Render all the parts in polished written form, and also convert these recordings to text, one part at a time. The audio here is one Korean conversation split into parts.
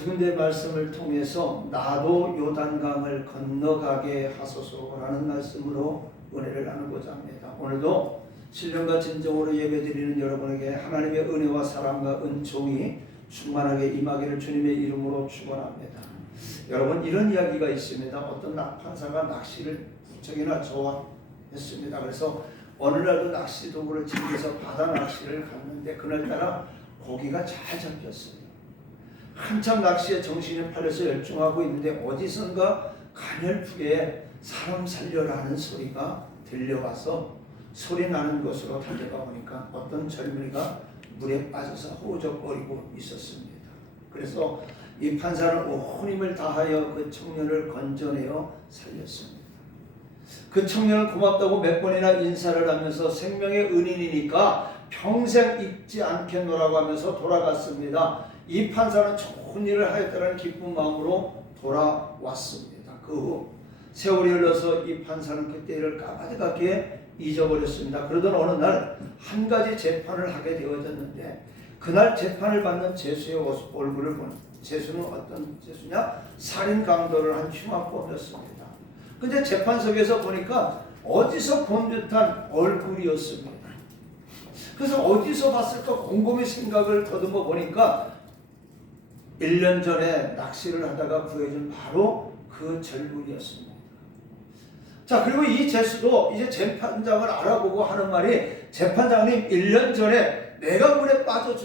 두 군데 말씀을 통해서 나도 요단강을 건너가게 하소서라는 말씀으로 은혜를 나누고자 합니다. 오늘도 신령과 진정으로 예배드리는 여러분에게 하나님의 은혜와 사랑과 은총이 충만하게 임하기를 주님의 이름으로 축원합니다. 여러분, 이런 이야기가 있습니다. 어떤 판사가 낚시를 부쩍이나 좋아했습니다. 그래서 어느 날도 낚시 도구를 챙겨서 바다 낚시를 갔는데 그날따라 고기가 잘 잡혔어요. 한참 낚시에 정신이 팔려서 열중하고 있는데 어디선가 가냘프게 사람 살려라는 소리가 들려와서 소리 나는 곳으로 달려가 보니까 어떤 젊은이가 물에 빠져서 허우적거리고 있었습니다. 그래서 이 판사는 온 힘을 다하여 그 청년을 건져내어 살렸습니다. 그 청년은 고맙다고 몇 번이나 인사를 하면서 생명의 은인이니까 평생 잊지 않겠노라고 하면서 돌아갔습니다. 이 판사는 좋은 일을 하였다는 기쁜 마음으로 돌아왔습니다. 그 후 세월이 흘러서 이 판사는 그때 일을 까마득하게 잊어버렸습니다. 그러던 어느 날 한 가지 재판을 하게 되어졌는데 그날 재판을 받는 죄수의 얼굴을 보는, 죄수는 어떤 죄수냐? 살인 강도를 한 흉악범이었습니다. 근데 재판석에서 보니까 어디서 본 듯한 얼굴이었습니다. 그래서 어디서 봤을까 곰곰이 생각을 더듬어 보니까 1년 전에 낚시를 하다가 구해준 바로 그 젊은이였습니다. 자, 그리고 이 죄수도 이제 재판장을 알아보고 하는 말이, 재판장님 1년 전에 내가 물에 빠져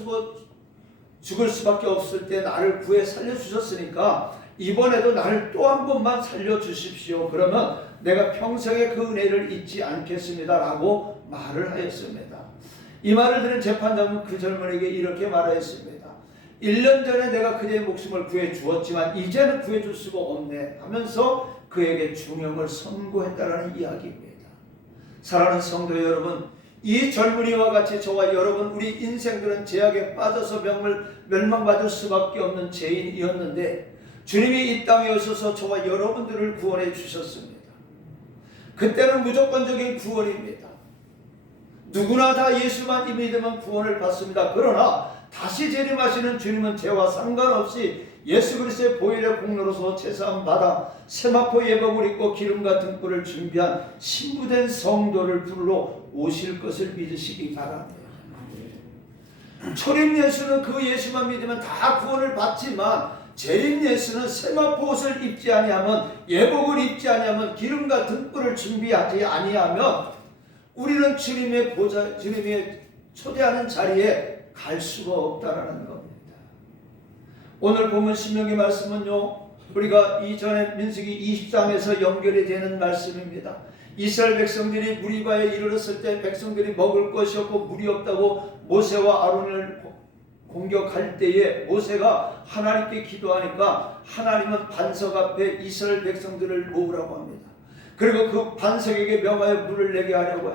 죽을 수밖에 없을 때 나를 구해 살려주셨으니까 이번에도 나를 또 한 번만 살려주십시오. 그러면 내가 평생의 그 은혜를 잊지 않겠습니다 라고 말을 하였습니다. 이 말을 들은 재판장은 그 젊은이에게 이렇게 말하였습니다. 1년 전에 내가 그대의 목숨을 구해 주었지만 이제는 구해 줄 수가 없네 하면서 그에게 중형을 선고했다라는 이야기입니다. 사랑하는 성도 여러분, 이 젊은이와 같이 저와 여러분, 우리 인생들은 죄악에 빠져서 멸망받을 수밖에 없는 죄인이었는데 주님이 이 땅에 오셔서 저와 여러분들을 구원해 주셨습니다. 그때는 무조건적인 구원입니다. 누구나 다 예수만 믿으면 구원을 받습니다. 그러나 다시 재림하시는 주님은 죄와 상관없이 예수 그리스도의 보혈의 공로로서 제사함 받아 세마포 예복을 입고 기름과 등불을 준비한 신부된 성도를 불러 오실 것을 믿으시기 바랍니다. 초림 예수는 그 예수만 믿으면 다 구원을 받지만 재림 예수는 세마포 옷을 입지 아니하면, 예복을 입지 아니하면, 기름과 등불을 준비하지 아니하면 우리는 주님의 보좌, 주님의 초대하는 자리에 갈 수가 없다라는 겁니다. 오늘 보면 신명기 말씀은요, 우리가 이전에 민수기 20장에서 연결이 되는 말씀입니다. 이스라엘 백성들이 무리바에 이르렀을 때 백성들이 먹을 것이 없고 물이 없다고 모세와 아론을 공격할 때에 모세가 하나님께 기도하니까 하나님은 반석 앞에 이스라엘 백성들을 모으라고 합니다. 그리고 그 반석에게 명하여 물을 내게 하려고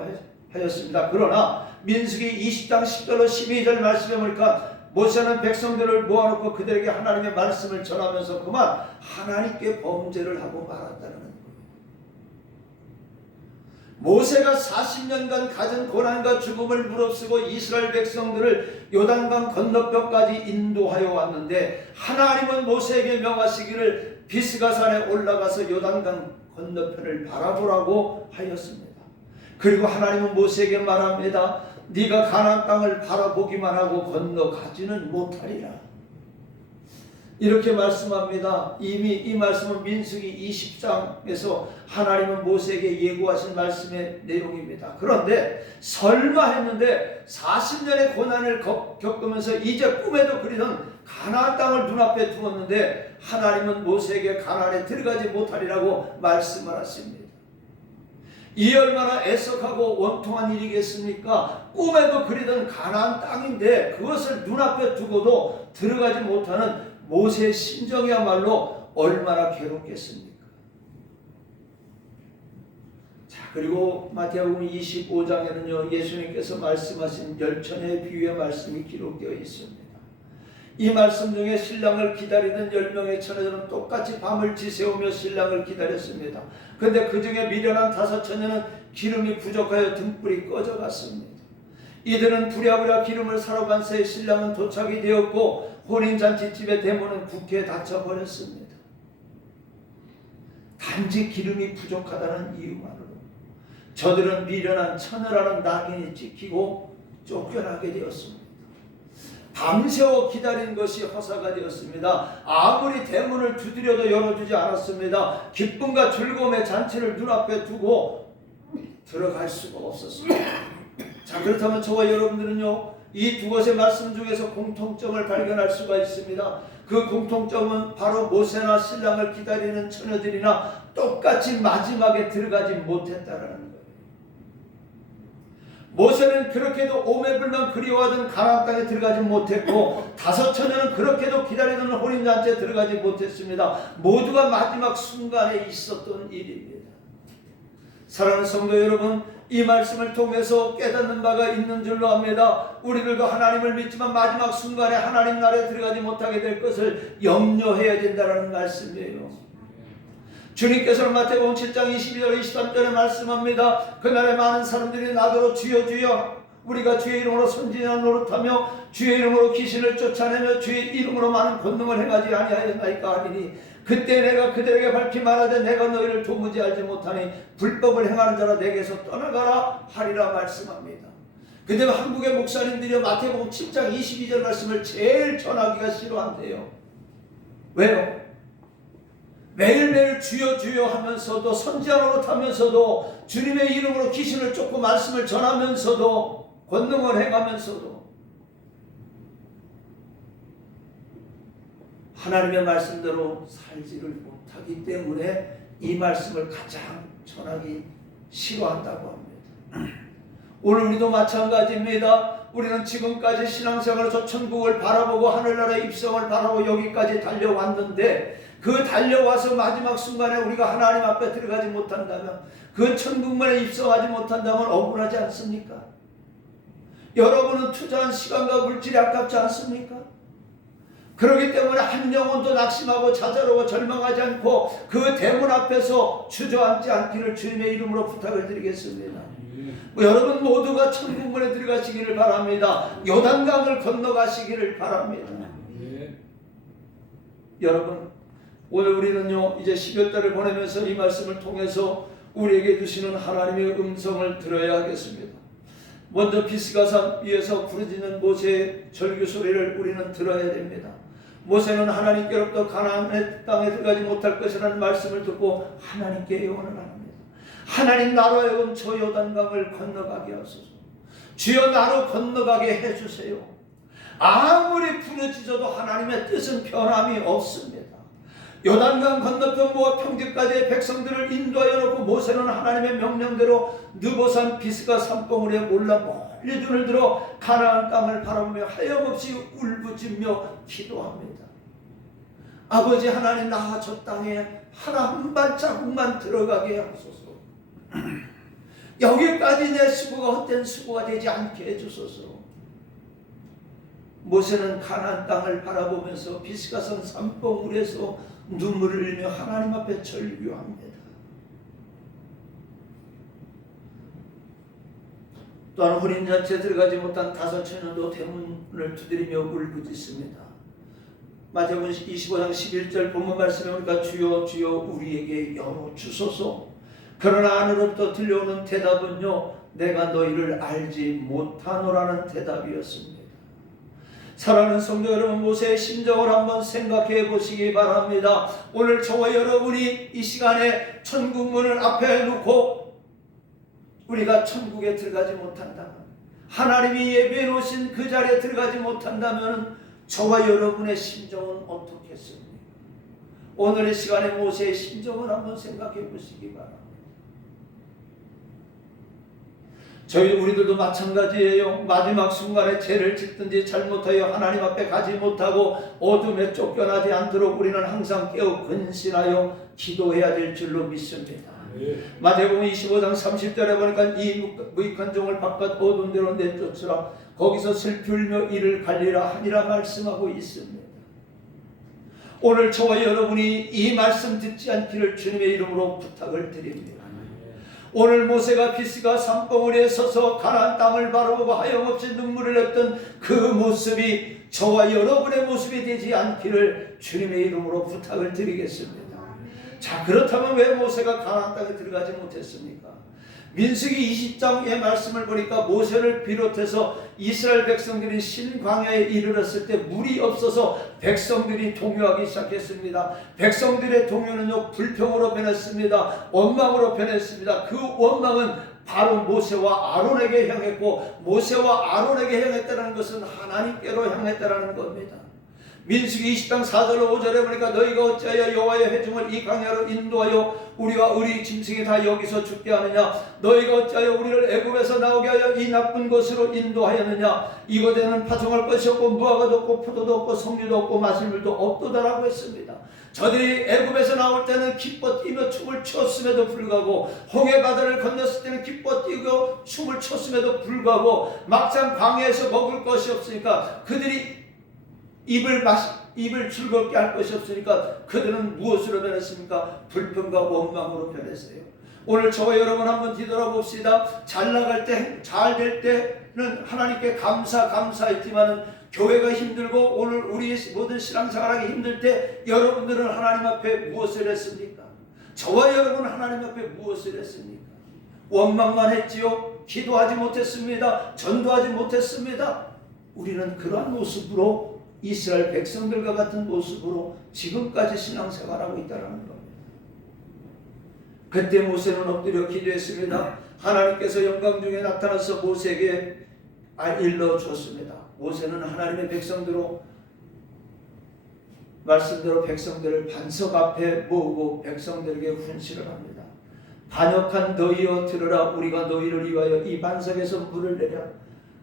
하였습니다. 그러나 민수기 20장 10절로 12절 말씀에 보니까 모세는 백성들을 모아놓고 그들에게 하나님의 말씀을 전하면서 그만 하나님께 범죄를 하고 말았다는 거예요. 모세가 40년간 가진 고난과 죽음을 무릅쓰고 이스라엘 백성들을 요단강 건너편까지 인도하여 왔는데 하나님은 모세에게 명하시기를 비스가산에 올라가서 요단강 건너편을 바라보라고 하였습니다. 그리고 하나님은 모세에게 말합니다. 네가 가나안 땅을 바라보기만 하고 건너가지는 못하리라. 이렇게 말씀합니다. 이미 이 말씀은 민수기 20장에서 하나님은 모세에게 예고하신 말씀의 내용입니다. 그런데 설마 했는데 40년의 고난을 겪으면서 이제 꿈에도 그리던 가나안 땅을 눈앞에 두었는데 하나님은 모세에게 가나안에 들어가지 못하리라고 말씀을 하십니다. 이 얼마나 애석하고 원통한 일이겠습니까? 꿈에도 그리던 가나안 땅인데 그것을 눈앞에 두고도 들어가지 못하는 모세의 심정이야말로 얼마나 괴롭겠습니까? 자, 그리고 마태복음 25장에는요 예수님께서 말씀하신 열처녀의 비유의 말씀이 기록되어 있습니다. 이 말씀 중에 신랑을 기다리던 10명의 처녀들은 똑같이 밤을 지새우며 신랑을 기다렸습니다. 그런데 그 중에 미련한 5 처녀는 기름이 부족하여 등불이 꺼져갔습니다. 이들은 부랴부랴 기름을 사러 간 새에 신랑은 도착이 되었고 혼인잔치집의 대문은 굳게 닫혀버렸습니다. 단지 기름이 부족하다는 이유만으로 저들은 미련한 처녀라는 낙인이 찍히고 쫓겨나게 되었습니다. 밤새워 기다린 것이 허사가 되었습니다. 아무리 대문을 두드려도 열어주지 않았습니다. 기쁨과 즐거움의 잔치를 눈앞에 두고 들어갈 수가 없었습니다. 자, 그렇다면 저와 여러분들은요, 이 두 곳의 말씀 중에서 공통점을 발견할 수가 있습니다. 그 공통점은 바로 모세나 신랑을 기다리는 처녀들이나 똑같이 마지막에 들어가지 못했다라는 거예요. 모세는 그렇게도 오매불만 그리워하던 가나안 땅에 들어가지 못했고, 다섯 처녀는 그렇게도 기다리던 혼인잔치에 들어가지 못했습니다. 모두가 마지막 순간에 있었던 일입니다. 사랑하는 성도 여러분, 이 말씀을 통해서 깨닫는 바가 있는 줄로 압니다. 우리들도 하나님을 믿지만 마지막 순간에 하나님 나라에 들어가지 못하게 될 것을 염려해야 된다는 말씀이에요. 주님께서는 마태복음 7장 22절 23절에 말씀합니다. 그날에 많은 사람들이 나더러 주여 주여 우리가 주의 이름으로 선지자 노릇하며 주의 이름으로 귀신을 쫓아내며 주의 이름으로 많은 권능을 행하지 아니하였나이까 하리니 그때 내가 그들에게 밝히 말하되 내가 너희를 도무지 알지 못하니 불법을 행하는 자라 내게서 떠나가라 하리라 말씀합니다. 근데 한국의 목사님들이 마태복음 7장 22절 말씀을 제일 전하기가 싫어한대요. 왜요? 매일매일 주여 주여 하면서도 선지자 노릇하면서도 주님의 이름으로 귀신을 쫓고 말씀을 전하면서도 권능을 행하면서도 하나님의 말씀대로 살지를 못하기 때문에 이 말씀을 가장 전하기 싫어한다고 합니다. 오늘 우리도 마찬가지입니다. 우리는 지금까지 신앙생활에서 천국을 바라보고 하늘나라의 입성을 바라보고 여기까지 달려왔는데 그 달려와서 마지막 순간에 우리가 하나님 앞에 들어가지 못한다면, 그 천국만에 입성하지 못한다면 억울하지 않습니까? 여러분은 투자한 시간과 물질이 아깝지 않습니까? 그렇기 때문에 한 영혼도 낙심하고 좌절하고 절망하지 않고 그 대문 앞에서 주저앉지 않기를 주님의 이름으로 부탁을 드리겠습니다. 여러분 모두가 천국문에 들어가시기를 바랍니다. 요단강을 건너가시기를 바랍니다. 여러분, 오늘 우리는요 이제 12월달을 보내면서 이 말씀을 통해서 우리에게 주시는 하나님의 음성을 들어야 하겠습니다. 먼저 비스가산 위에서 부르짖는 모세의 절규 소리를 우리는 들어야 됩니다. 모세는 하나님께로부터 가나안의 땅에 들어가지 못할 것이라는 말씀을 듣고 하나님께 예언을 합니다. 하나님 나로 하여금 저 요단강을 건너가게 하소서. 주여 나로 건너가게 해주세요. 아무리 부르짖어도 하나님의 뜻은 변함이 없습니다. 요단강 건너편 모압 평지까지의 백성들을 인도하여 놓고 모세는 하나님의 명령대로 느보산 비스가 산봉우리에 올라 멀리 눈을 들어 가나안 땅을 바라보며 하염없이 울부짖며 기도합니다. 아버지 하나님, 나 저 땅에 하나 한 발자국만 들어가게 하소서. 여기까지 내 수고가 헛된 수고가 되지 않게 해주소서. 모세는 가나안 땅을 바라보면서 비스가산 산봉우리에서 눈물을 흘리며 하나님 앞에 절규합니다. 또한 혼인잔치에 들어가지 못한 다섯 처녀도 대문을 두드리며 울부짖습니다. 마태복음 25장 11절 본문 말씀에 보니까 주여 주여 우리에게 열어주소서. 그러나 안으로부터 들려오는 대답은요, 내가 너희를 알지 못하노라는 대답이었습니다. 사랑하는 성도 여러분, 모세의 심정을 한번 생각해 보시기 바랍니다. 오늘 저와 여러분이 이 시간에 천국문을 앞에 놓고 우리가 천국에 들어가지 못한다면, 하나님이 예배해 놓으신 그 자리에 들어가지 못한다면 저와 여러분의 심정은 어떻겠습니까? 오늘 이 시간에 모세의 심정을 한번 생각해 보시기 바랍니다. 우리들도 마찬가지예요. 마지막 순간에 죄를 짓든지 잘못하여 하나님 앞에 가지 못하고 어둠에 쫓겨나지 않도록 우리는 항상 깨어 근신하여 기도해야 될 줄로 믿습니다. 마태복음 25장 30절에 보니까 이 무익한 종을 바깥 어두운 데로 내쫓으라. 거기서 슬피 울며 이를 갈리라 하니라 말씀하고 있습니다. 오늘 저와 여러분이 이 말씀 듣지 않기를 주님의 이름으로 부탁을 드립니다. 오늘 모세가 비스가 산봉우리에 서서 가나안 땅을 바라보고 하염없이 눈물을 흘렸던 그 모습이 저와 여러분의 모습이 되지 않기를 주님의 이름으로 부탁을 드리겠습니다. 자, 그렇다면 왜 모세가 가나안 땅에 들어가지 못했습니까? 민수기 20장의 말씀을 보니까 모세를 비롯해서 이스라엘 백성들이 신광야에 이르렀을 때 물이 없어서 백성들이 동요하기 시작했습니다. 백성들의 동요는요, 불평으로 변했습니다. 원망으로 변했습니다. 그 원망은 바로 모세와 아론에게 향했고, 모세와 아론에게 향했다는 것은 하나님께로 향했다는 겁니다. 민수기 20장 4절로 5절에 보니까 너희가 어찌하여 여호와의 회중을 이 광야로 인도하여 우리와 우리 짐승이 다 여기서 죽게 하느냐? 너희가 어찌하여 우리를 애굽에서 나오게 하여 이 나쁜 곳으로 인도하였느냐? 이곳에는 파종할 것이 없고 무화과도 없고 포도도 없고 석류도 없고 마실 물도 없도다라고 했습니다. 저들이 애굽에서 나올 때는 기뻐 뛰며 춤을 췄음에도 불구하고, 홍해 바다를 건넜을 때는 기뻐 뛰고 춤을 췄음에도 불구하고, 막상 광야에서 먹을 것이 없으니까, 그들이 입을 즐겁게 할 것이 없으니까 그들은 무엇으로 변했습니까? 불평과 원망으로 변했어요. 오늘 저와 여러분 한번 뒤돌아봅시다. 잘 나갈 때, 잘 될 때는 하나님께 감사했지만은, 교회가 힘들고 오늘 우리 모든 신앙생활하기 힘들 때 여러분들은 하나님 앞에 무엇을 했습니까? 저와 여러분은 하나님 앞에 무엇을 했습니까? 원망만 했지요. 기도하지 못했습니다. 전도하지 못했습니다. 우리는 그러한 모습으로, 이스라엘 백성들과 같은 모습으로 지금까지 신앙생활하고 있다는 겁니다. 그때 모세는 엎드려 기도했습니다. 하나님께서 영광 중에 나타나서 모세에게 일러주었습니다. 모세는 하나님의 백성대로, 말씀대로 백성들을 반석 앞에 모으고 백성들에게 훈시를 합니다. 반역한 너희여 들으라. 우리가 너희를 위하여 이 반석에서 물을 내랴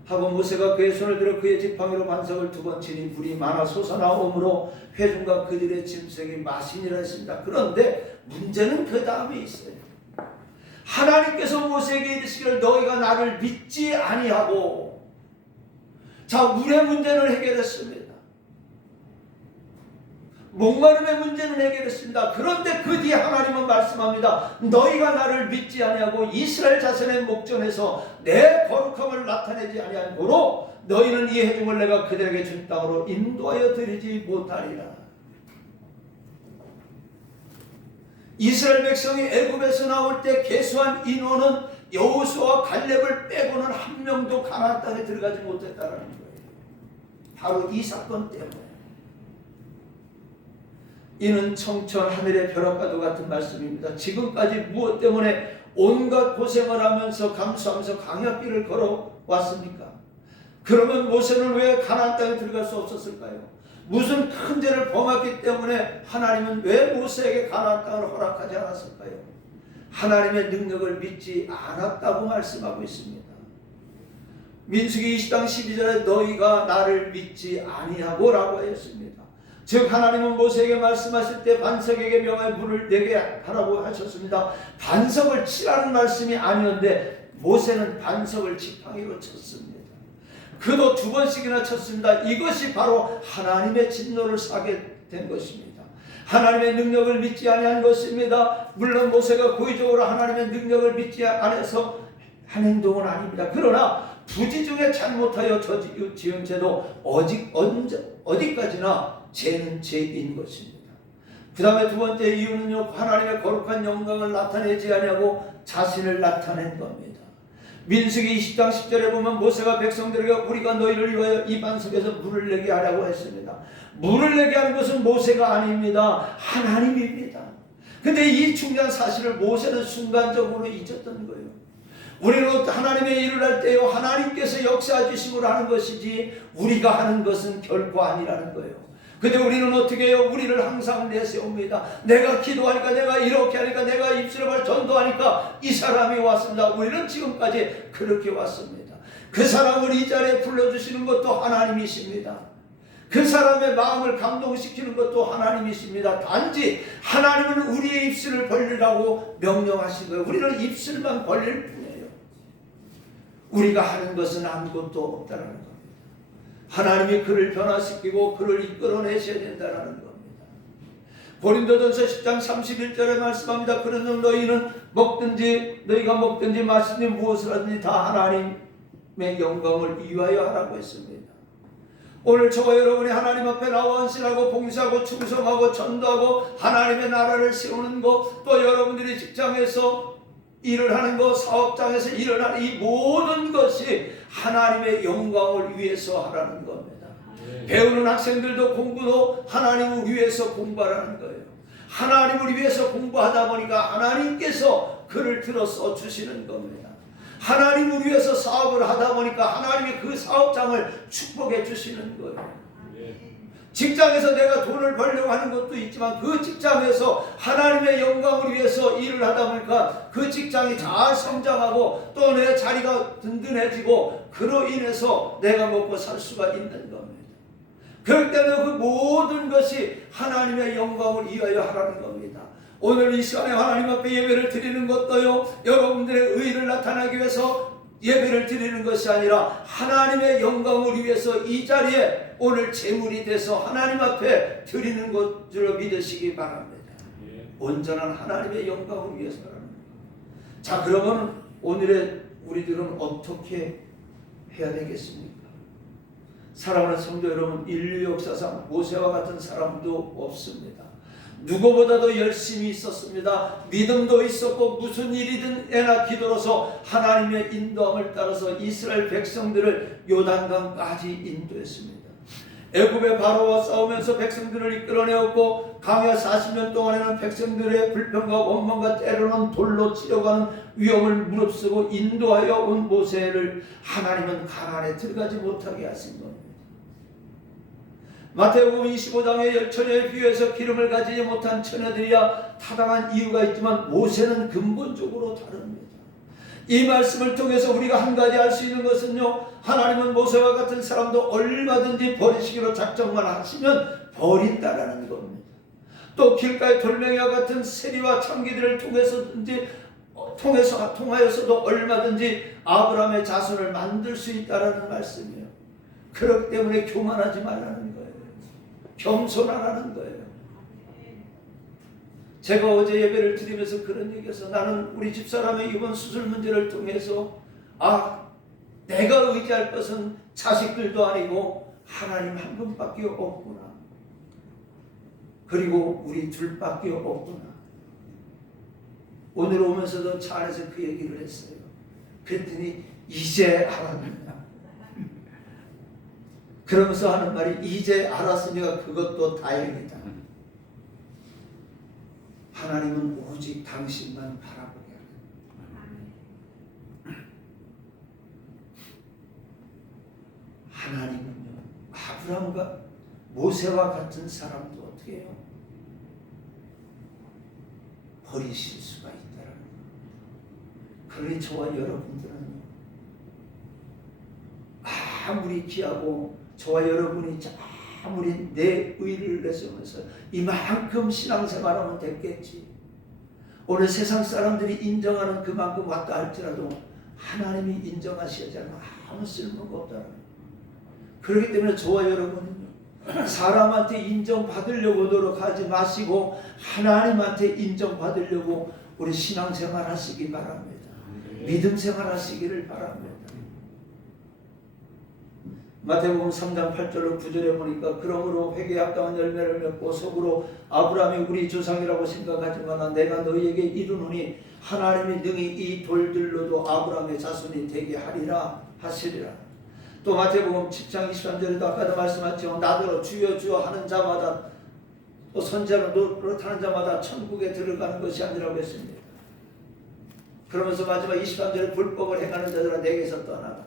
하고, 모세가 그의 손을 들어 그의 지팡이로 반석을 2번 치니 불이 많아 솟아나오므로 회중과 그들의 짐승이 마시니라 했습니다. 그런데 문제는 그 다음에 있어요. 하나님께서 모세에게 이르시기를 너희가 나를 믿지 아니하고, 자, 물의 문제는 해결했습니다. 목마름의 문제는 해결했습니다. 그런데 그 뒤에 하나님은 말씀합니다. 너희가 나를 믿지 아니하고 이스라엘 자손의 목전에서 내 거룩함을 나타내지 아니하므로 너희는 이 회중을 내가 그들에게 준 땅으로 인도하여 드리지 못하리라. 이스라엘 백성이 애굽에서 나올 때 계수한 인원은 여호수아와 갈렙을 빼고는 한 명도 가나안 땅에 들어가지 못했다는 거예요. 바로 이 사건 때문에. 이는 청천 하늘의 벼락과도 같은 말씀입니다. 지금까지 무엇 때문에 온갖 고생을 하면서 감수하면서 광야길을 걸어왔습니까? 그러면 모세는 왜 가나안 땅에 들어갈 수 없었을까요? 무슨 큰 죄를 범했기 때문에 하나님은 왜 모세에게 가나안 땅을 허락하지 않았을까요? 하나님의 능력을 믿지 않았다고 말씀하고 있습니다. 민수기 20장 12절에 너희가 나를 믿지 아니하고 라고 했습니다. 즉 하나님은 모세에게 말씀하실 때 반석에게 명하여 물을 내게 하라고 하셨습니다. 반석을 치라는 말씀이 아니었는데 모세는 반석을 지팡이로 쳤습니다. 그도 2번씩이나 쳤습니다. 이것이 바로 하나님의 진노를 사게 된 것입니다. 하나님의 능력을 믿지 아니한 것입니다. 물론 모세가 고의적으로 하나님의 능력을 믿지 않아서 한 행동은 아닙니다. 그러나 부지 중에 잘못하여 지은 죄도 어디까지나 죄는 죄인 것입니다. 그 다음에 2번째 이유는요, 하나님의 거룩한 영광을 나타내지 아니하고 자신을 나타낸 겁니다. 민수기 20장 10절에 보면 모세가 백성들에게 우리가 너희를 위하여 이 반석에서 물을 내게 하라고 했습니다. 물을 내게 하는 것은 모세가 아닙니다. 하나님입니다. 근데 이 중요한 사실을 모세는 순간적으로 잊었던 거예요. 우리는 하나님의 일을 할 때요, 하나님께서 역사해 주심으로 하는 것이지 우리가 하는 것은 결코 아니라는 거예요. 근데 우리는 어떻게 해요? 우리를 항상 내세웁니다. 내가 기도하니까, 내가 이렇게 하니까, 내가 입술을 전도하니까 이 사람이 왔습니다. 우리는 지금까지 그렇게 왔습니다. 그 사람을 이 자리에 불러주시는 것도 하나님이십니다. 그 사람의 마음을 감동시키는 것도 하나님이십니다. 단지 하나님은 우리의 입술을 벌리라고 명령하신 거예요. 우리는 입술만 벌릴 뿐이에요. 우리가 하는 것은 아무것도 없다는 겁니다. 하나님이 그를 변화시키고 그를 이끌어내셔야 된다는 겁니다. 고린도전서 10장 31절에 말씀합니다. 그러는 너희가 먹든지 마시든지 무엇을 하든지 다 하나님의 영광을 위하여 하라고 했습니다. 오늘 저와 여러분이 하나님 앞에 나와 헌신하고 봉사하고 충성하고 전도하고 하나님의 나라를 세우는 것, 또 여러분들이 직장에서 일을 하는 것, 사업장에서 일을 하는 이 모든 것이 하나님의 영광을 위해서 하라는 겁니다. 배우는 학생들도 공부도 하나님을 위해서 공부하라는 거예요. 하나님을 위해서 공부하다 보니까 하나님께서 그를 들어 써주시는 겁니다. 하나님을 위해서 사업을 하다 보니까 하나님이 그 사업장을 축복해 주시는 거예요. 직장에서 내가 돈을 벌려고 하는 것도 있지만 그 직장에서 하나님의 영광을 위해서 일을 하다 보니까 그 직장이 잘 성장하고 또 내 자리가 든든해지고 그로 인해서 내가 먹고 살 수가 있는 겁니다. 그렇기 때문에 그 모든 것이 하나님의 영광을 위하여 하라는 겁니다. 오늘 이 시간에 하나님 앞에 예배를 드리는 것도요, 여러분들의 의를 나타나기 위해서 예배를 드리는 것이 아니라 하나님의 영광을 위해서 이 자리에 오늘 제물이 돼서 하나님 앞에 드리는 것으로 믿으시기 바랍니다. 온전한 하나님의 영광을 위해서라는 거예요. 자, 그러면 오늘의 우리들은 어떻게 해야 되겠습니까? 사랑하는 성도 여러분, 인류 역사상 모세와 같은 사람도 없습니다. 누구보다도 열심히 있었습니다. 믿음도 있었고 무슨 일이든 애나 기도로서 하나님의 인도함을 따라서 이스라엘 백성들을 요단강까지 인도했습니다. 애굽의 바로와 싸우면서 백성들을 이끌어내었고 광야 40년 동안에는 백성들의 불평과 원망과 때로는 돌로 치려가는 위험을 무릅쓰고 인도하여 온 모세를 하나님은 가나안에 들어가지 못하게 하신 겁니다. 마태복음 25장의 처녀에 비유해서 기름을 가지지 못한 처녀들이야 타당한 이유가 있지만 모세는 근본적으로 다릅니다. 이 말씀을 통해서 우리가 한 가지 알 수 있는 것은요, 하나님은 모세와 같은 사람도 얼마든지 버리시기로 작정만 하시면 버린다라는 겁니다. 또 길가의 돌멩이와 같은 세리와 창기들을 통하여서도 얼마든지 아브라함의 자손을 만들 수 있다라는 말씀이에요. 그렇기 때문에 교만하지 말라는 거예요. 겸손하라는 거예요. 제가 어제 예배를 드리면서 그런 얘기해서 나는 우리 집사람의 이번 수술 문제를 통해서 내가 의지할 것은 자식들도 아니고 하나님 한 분밖에 없구나. 그리고 우리 둘밖에 없구나. 오늘 오면서도 차 안에서 그 얘기를 했어요. 그랬더니 이제 알았느냐. 그러면서 하는 말이 이제 알았으니까 그것도 다행이다. 하나님은 오직 당신만 바라보게 하는. 하나님은요, 아브라함과 모세와 같은 사람도 어떻게 해요? 버리실 수가 있다는 거예요. 그러니 저와 여러분들은 아무리 귀하고 저와 여러분이 아무리 내 의를 내세우면서 이만큼 신앙생활하면 됐겠지. 오늘 세상 사람들이 인정하는 그만큼 왔다 할지라도 하나님이 인정하시지 않으면 아무 쓸모가 없다는 거예요. 그렇기 때문에 저와 여러분은요, 사람한테 인정받으려고 노력하지 마시고 하나님한테 인정받으려고 우리 신앙생활 하시기 바랍니다. 믿음생활 하시기를 바랍니다. 마태복음 3장 8절로 9절에 보니까 그러므로 회개에 합당한 열매를 맺고 속으로 아브라함이 우리 조상이라고 생각하지만 내가 너희에게 이르노니 하나님이 능히 이 돌들로도 아브라함의 자손이 되게 하리라 하시리라. 또 마태복음 10장 23절에도 아까도 말씀하셨지만 나더러 주여 주여 하는 자마다 또 선자로 노릇하는 자마다 천국에 들어가는 것이 아니라고 했습니다. 그러면서 마지막 23절에 불법을 행하는 자들아 내게서 떠나라.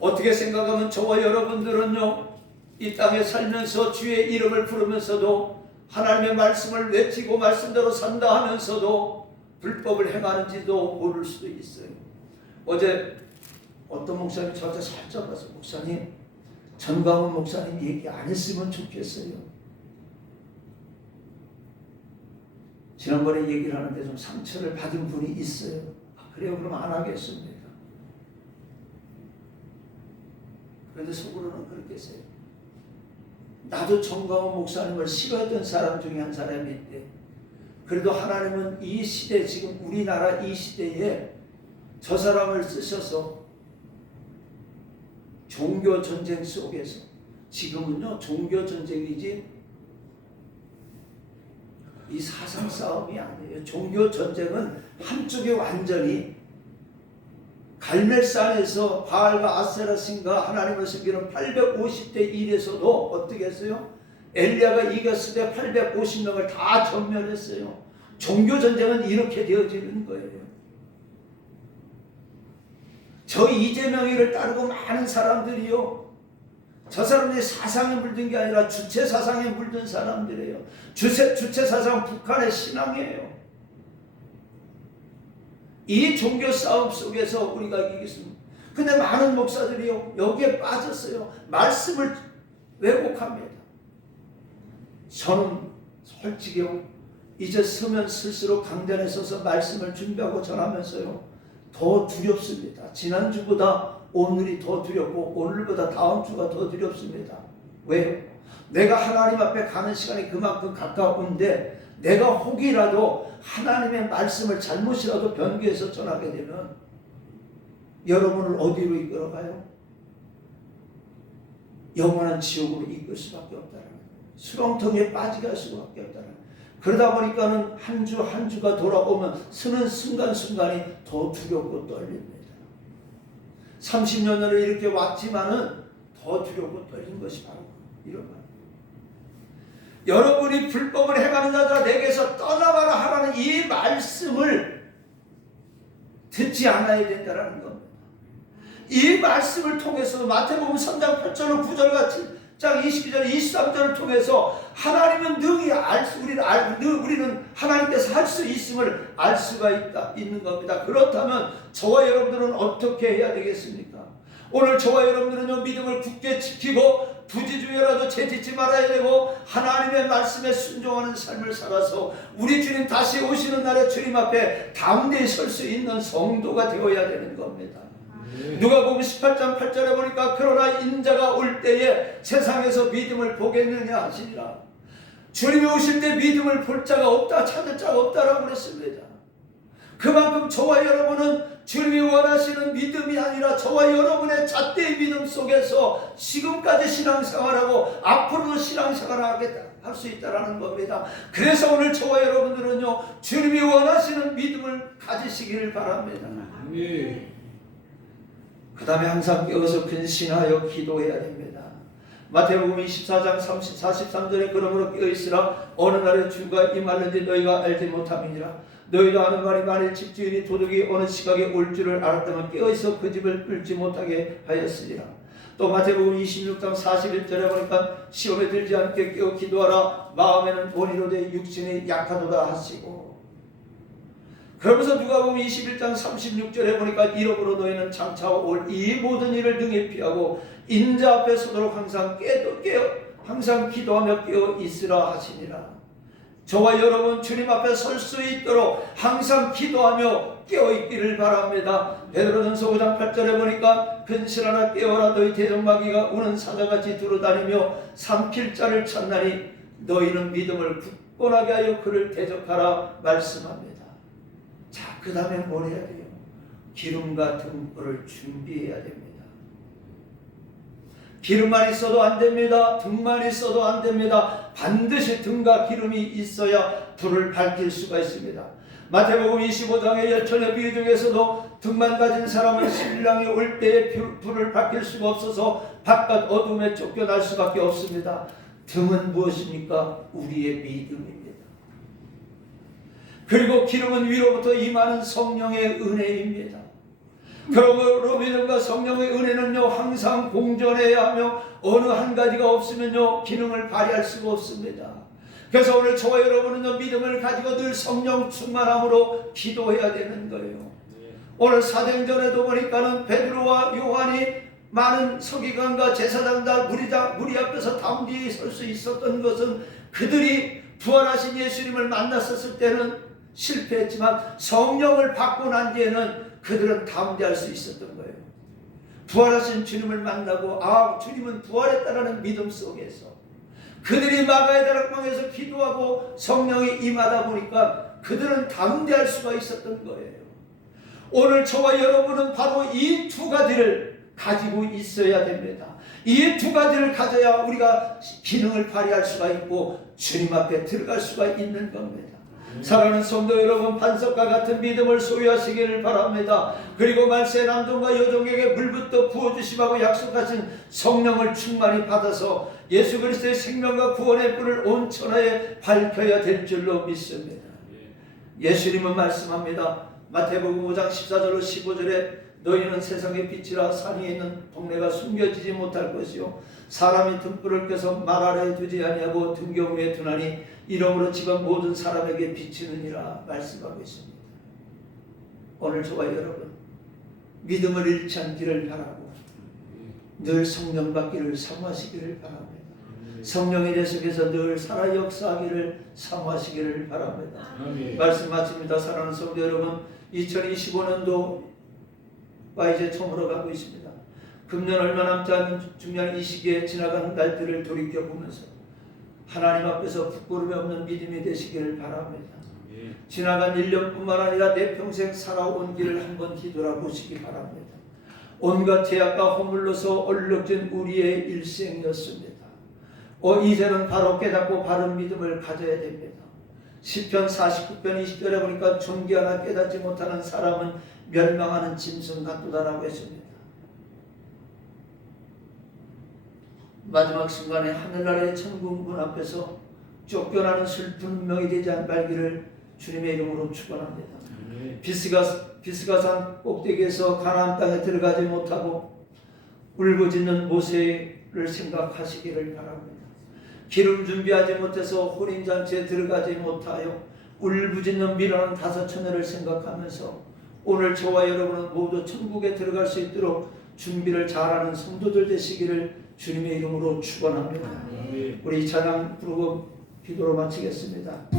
어떻게 생각하면 저와 여러분들은요, 이 땅에 살면서 주의 이름을 부르면서도 하나님의 말씀을 외치고 말씀대로 산다 하면서도 불법을 행하는지도 모를 수도 있어요. 어제 어떤 목사님이 저한테 살짝 와서 목사님, 전광훈 목사님 얘기 안 했으면 좋겠어요. 지난번에 얘기를 하는데 좀 상처를 받은 분이 있어요. 그래요? 그럼 안 하겠습니다. 그런데 속으로는 그렇게 했어요. 나도 정광훈 목사님을 싫어했던 사람 중에 한 사람인데 그래도 하나님은 이 시대, 지금 우리나라 이 시대에 저 사람을 쓰셔서 종교 전쟁 속에서 지금은요 종교 전쟁이지 이 사상 싸움이 아니에요. 종교 전쟁은 한쪽이 완전히 갈멜산에서 바알과 아세라 신과 하나님을 섬기는 850대 1에서도 어떻게 했어요? 엘리야가 이겼을 때 850명을 다 전멸했어요. 종교 전쟁은 이렇게 되어지는 거예요. 저 이재명이를 따르고 많은 사람들이요, 저 사람들이 사상에 물든 게 아니라 주체 사상에 물든 사람들이에요. 주체 사상 북한의 신앙이에요. 이 종교 싸움 속에서 우리가 이기겠습니다. 근데 많은 목사들이요 여기에 빠졌어요. 말씀을 왜곡합니다. 저는 솔직히요 이제 서면 스스로 강단에 서서 말씀을 준비하고 전하면서요 더 두렵습니다. 지난주보다 오늘이 더 두렵고 오늘보다 다음 주가 더 두렵습니다. 왜요? 내가 하나님 앞에 가는 시간이 그만큼 가까운데 내가 혹이라도 하나님의 말씀을 잘못이라도 변기해서 전하게 되면 여러분을 어디로 이끌어가요? 영원한 지옥으로 이끌 수밖에 없다는 거예요. 수렁텅이에 빠지게 할 수밖에 없다는 거예요. 그러다 보니까는 한 주 한 주가 돌아오면 서는 순간순간이 더 두렵고 떨립니다. 30년을 이렇게 왔지만은 더 두렵고 떨린 것이 바로 이런 거예요. 여러분이 불법을 행하는 자들아 내게서 떠나가라 하라는 이 말씀을 듣지 않아야 된다는 겁니다. 이 말씀을 통해서 마태복음 3장 8절 9절과 7장 22절 23절을 통해서 하나님은 능히 우리는 하나님께서 할 수 있음을 알 수가 있는 겁니다. 그렇다면 저와 여러분들은 어떻게 해야 되겠습니까? 오늘 저와 여러분들은요 믿음을 굳게 지키고 부지중에라도 죄짓지 말아야 되고 하나님의 말씀에 순종하는 삶을 살아서 우리 주님 다시 오시는 날에 주님 앞에 담대히 설 수 있는 성도가 되어야 되는 겁니다. 누가복음 18장 8절에 보니까 그러나 인자가 올 때에 세상에서 믿음을 보겠느냐 하시니라. 주님이 오실 때 믿음을 볼 자가 없다, 찾을 자가 없다라고 그랬습니다. 그만큼 저와 여러분은 주님이 원하시는 믿음이 아니라 저와 여러분의 잣대의 믿음 속에서 지금까지 신앙생활하고 앞으로도 신앙생활을 할 수 있다는 겁니다. 그래서 오늘 저와 여러분들은요 주님이 원하시는 믿음을 가지시기를 바랍니다. 그 다음에 항상 깨어서 근신하여 기도해야 됩니다. 마태복음 24장 43절에 그러므로 깨어있으라 어느 날에 주가 임하는지 너희가 알지 못함이니라. 너희도 아는 말이 만일 집주인이 도둑이 어느 시각에 올 줄을 알았다면 깨어있어 그 집을 끌지 못하게 하였으리라. 또 마태복음 26장 41절에 보니까 시험에 들지 않게 깨어 기도하라. 마음에는 원이로되 육신이 약하도다 하시고, 그러면서 누가복음 21장 36절에 보니까 이러므로 너희는 장차 올 이 모든 일을 능히 피하고 인자 앞에 서도록 항상 항상 기도하며 깨어 있으라 하시니라. 저와 여러분 주님 앞에 설 수 있도록 항상 기도하며 깨어 있기를 바랍니다. 베드로전서 5장 8절에 보니까 근실하나 깨어라. 너희 대적마귀가 우는 사자같이 두루다니며 삼킬 자를 찾나니 너희는 믿음을 굳건하게 하여 그를 대적하라 말씀합니다. 자, 그 다음에 뭘 해야 돼요? 기름과 등불을 준비해야 됩니다. 기름만 있어도 안 됩니다. 등만 있어도 안 됩니다. 반드시 등과 기름이 있어야 불을 밝힐 수가 있습니다. 마태복음 25장의 열천의 비유 중에서도 등만 가진 사람은 신랑이 올 때에 불을 밝힐 수가 없어서 바깥 어둠에 쫓겨날 수밖에 없습니다. 등은 무엇입니까? 우리의 믿음입니다. 그리고 기름은 위로부터 임하는 성령의 은혜입니다. 그러므로 믿음과 성령의 은혜는요 항상 공존해야 하며 어느 한 가지가 없으면요 기능을 발휘할 수가 없습니다. 그래서 오늘 저와 여러분은요 믿음을 가지고 늘 성령 충만함으로 기도해야 되는 거예요. 오늘 사도행전에도 보니까는 베드로와 요한이 많은 서기관과 제사장들 무리 앞에서 담대히 설 수 있었던 것은 그들이 부활하신 예수님을 만났었을 때는 실패했지만 성령을 받고 난 뒤에는 그들은 담대할 수 있었던 거예요. 부활하신 주님을 만나고 주님은 부활했다라는 믿음 속에서 그들이 마가의 다락방에서 기도하고 성령이 임하다 보니까 그들은 담대할 수가 있었던 거예요. 오늘 저와 여러분은 바로 이 두 가지를 가지고 있어야 됩니다. 이 두 가지를 가져야 우리가 기능을 발휘할 수가 있고 주님 앞에 들어갈 수가 있는 겁니다. 사랑하는 성도 여러분, 반석과 같은 믿음을 소유하시기를 바랍니다. 그리고 말세 남종과 여종에게 물부터 부어주심하고 약속하신 성령을 충만히 받아서 예수 그리스도의 생명과 구원의 불을 온 천하에 밝혀야 될 줄로 믿습니다. 예수님은 말씀합니다. 마태복음 5장 14절로 15절에 너희는 세상의 빛이라 산 위에 있는 동네가 숨겨지지 못할 것이요 사람이 등불을 켜서 말 아래에 두지 아니하고 등경 위에 두나니 이러므로 집안 모든 사람에게 비치느니라 말씀하고 있습니다. 오늘 저와 여러분 믿음을 잃지 않기를 바라고 늘 성령 받기를 사모하시기를 바랍니다. 성령의 계속해서 늘 살아 역사하기를 사모하시기를 바랍니다. 말씀 마칩니다. 사랑하는 성도 여러분, 2025년도가 이제 처음으로 가고 있습니다. 금년 얼마 남지 않은 중요한 이 시기에 지나간 날들을 돌이켜보면서 하나님 앞에서 부끄러움이 없는 믿음이 되시기를 바랍니다. 지나간 1년뿐만 아니라 내 평생 살아온 길을 한번 뒤돌아보시기 바랍니다. 온갖 제약과 허물로서 얼룩진 우리의 일생이었습니다. 이제는 바로 깨닫고 바른 믿음을 가져야 됩니다. 시편 49편 20절에 보니까 존귀하나 깨닫지 못하는 사람은 멸망하는 짐승 같도다라고 했습니다. 마지막 순간에 하늘나라의 천국 문 앞에서 쫓겨나는 슬픈 운명이 되지 말기를 주님의 이름으로 축원합니다. 비스가산 꼭대기에서 가나안 땅에 들어가지 못하고 울부짖는 모세를 생각하시기를 바랍니다. 기름 준비하지 못해서 혼인잔치에 들어가지 못하여 울부짖는 미련한 5처녀를 생각하면서 오늘 저와 여러분은 모두 천국에 들어갈 수 있도록 준비를 잘하는 성도들 되시기를 주님의 이름으로 축원합니다. 우리 이 찬양 부르고 기도로 마치겠습니다.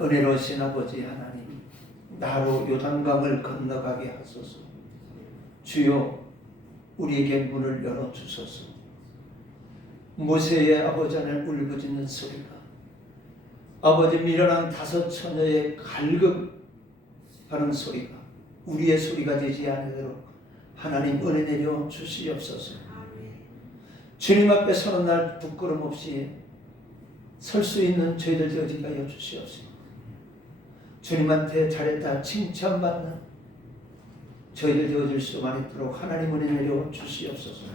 은혜로우신 아버지 하나님, 나로 요단강을 건너가게 하소서. 주여, 우리에게 문을 열어주소서. 모세의 아버지 하나님 울부짖는 소리가 아버지 미련한 다섯 처녀의 갈급하는 소리가 우리의 소리가 되지 않도록 하나님 은혜 내려 주시옵소서. 주님 앞에 서는 날 부끄럼 없이 설 수 있는 저희들 되어지게 하여 주시옵소서. 주님한테 잘했다 칭찬받는 저희들 되어질 수만 있도록 하나님 은혜 내려 주시옵소서.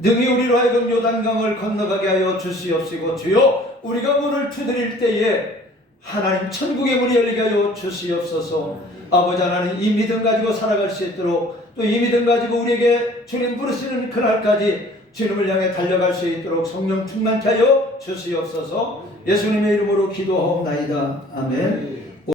능히 우리로 하여금 요단강을 건너가게 하여 주시옵시고 주여 우리가 문을 두드릴 때에 하나님 천국의 문이 열리게 하여 주시옵소서. 아버지 하나님 이 믿음 가지고 살아갈 수 있도록 또 이 믿음 가지고 우리에게 주님 부르시는 그날까지 주님을 향해 달려갈 수 있도록 성령 충만케 하여 주시옵소서. 예수님의 이름으로 기도하옵나이다. 아멘.